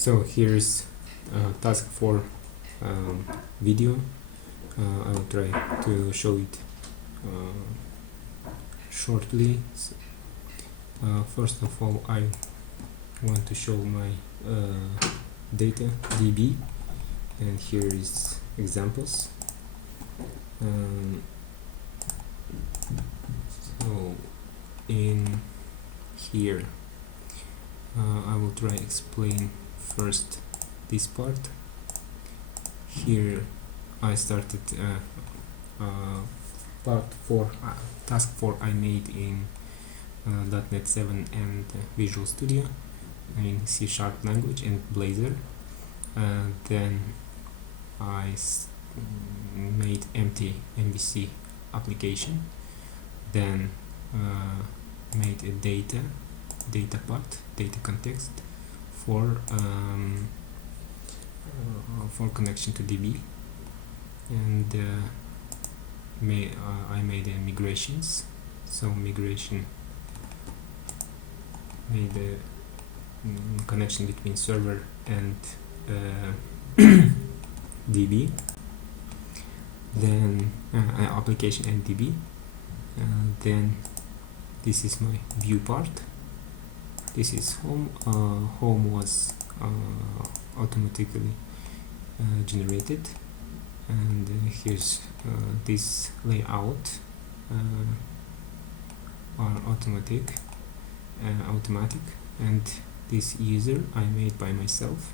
So here's Task4 video. I will try to show it shortly. First of all, I want to show my data DB, and here is examples. So in here I will try explain first this part. Here I started part 4 task 4 I made in .NET 7 and Visual Studio in C# language and Blazor. Then I made empty MVC application, then made a data part, data context for connection to DB, and I made migrations. So migration made a connection between server and DB, then application and DB. Then this is my view part. This is home. Home was automatically generated, and here's this layout are automatic, and this user I made by myself.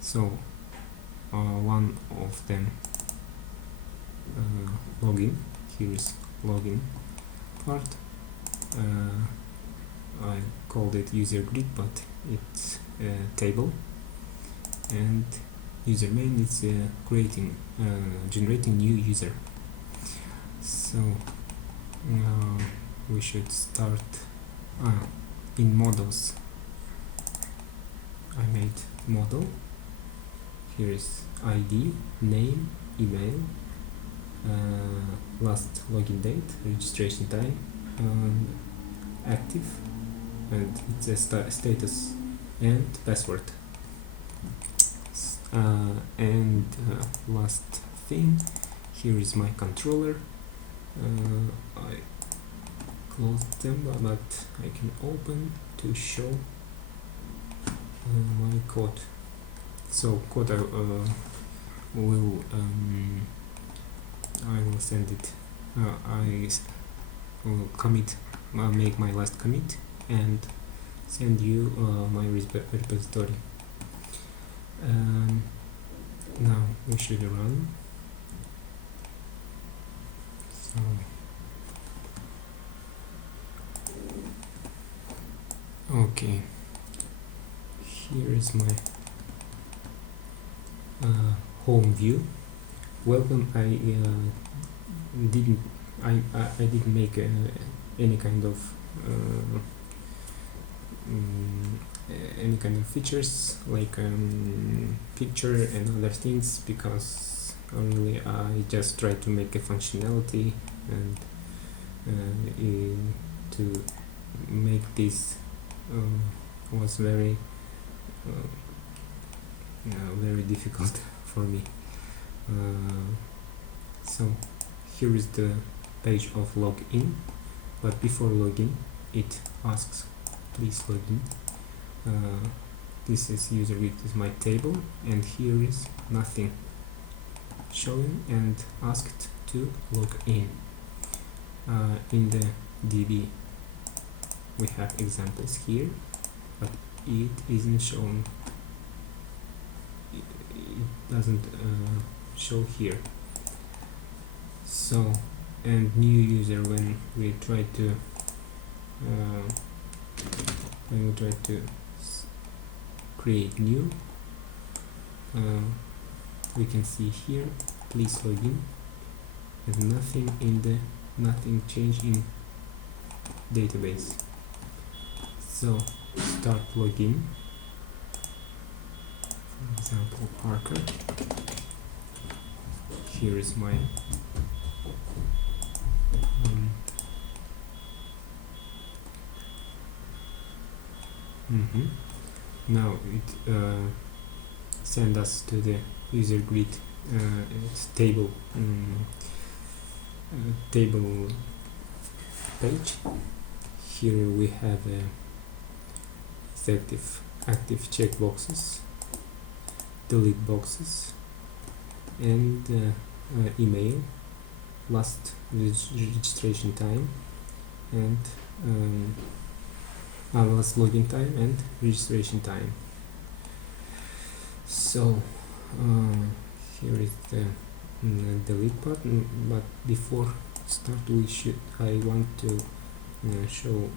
So one of them login. Here's login part. I called it user grid, but it's a table, and user main is generating new user. So we should start in models. I made model. Here is ID, name, email, last login date, registration time, active, and it's a status and password. And last thing, here is my controller. I closed them, but I can open to show my code. So code I will send it. I will commit, make my last commit, and send you my repository. Now we should run. So okay, here is my home view. Welcome. I didn't make any kind of features like picture and other things, because really I just try to make a functionality, and to make this was very difficult for me. So here is the page of login, but before login it asks please login. This is user grid, is my table, and here is nothing showing and asked to log in. In the DB we have examples here, but it isn't shown. It doesn't show here. So, and new user, when we try to create new, we can see here please login, and nothing changed in database. So start login, for example Parker. Here is my now it send us to the user grid table table page. Here we have active checkboxes, delete boxes, and email, last registration time, and last login time and registration time. So here is the delete button, but before start I want to show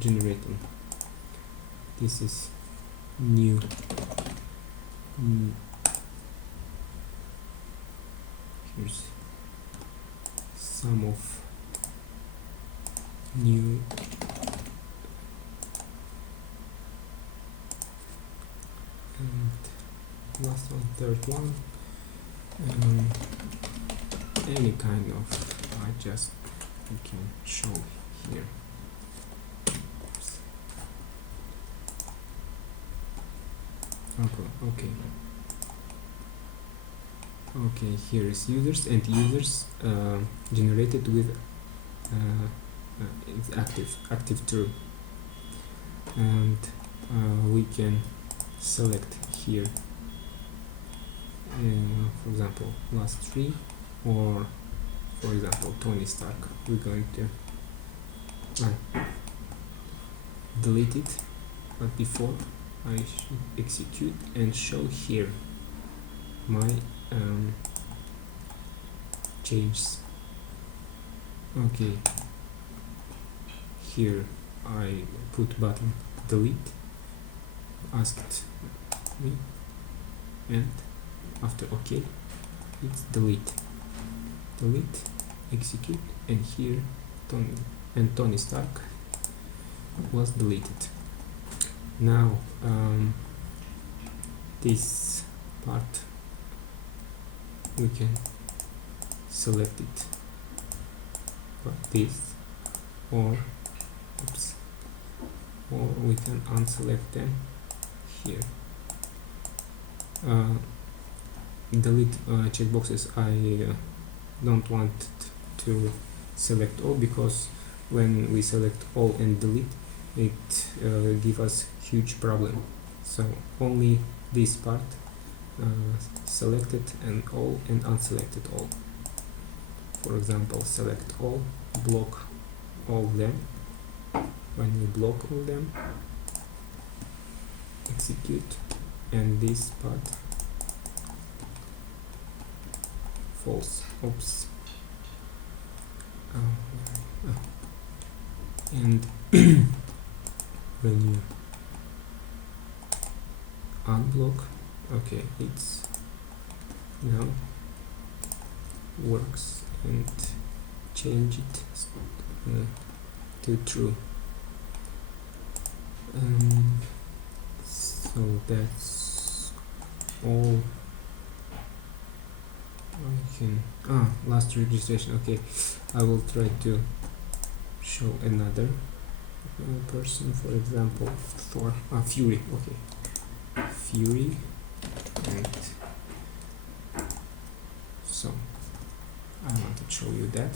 generating. This is new here's some of new and last one, third one, any kind of we can show here. Okay, here is users, and users generated with it's active true, and we can select here for example last 3, or for example Tony Stark. We're going to delete it, but before I should execute and show here my changes. Okay, here I put button delete, asked me, and after OK it's delete, execute, and here Tony Stark was deleted. Now this part we can select it like this, or we can unselect them here. Delete checkboxes I don't want to select all, because when we select all and delete it gives us huge problem. So only this part selected and all, and unselected all. For example, select all, block all of them. When we block all of them, execute, and this part false. Oops. And when you unblock, okay, it's now works, and change it to true. So that's all I can. Last registration. Okay, I will try to show another person, for example Thor, Fury. Okay, Fury, and so I want to show you that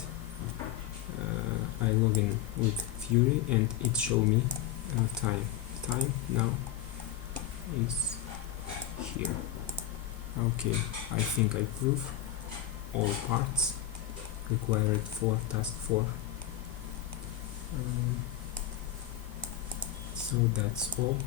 I log in with Fury, and it show me time now is here. Okay, I think I prove all parts required for task 4. So that's all.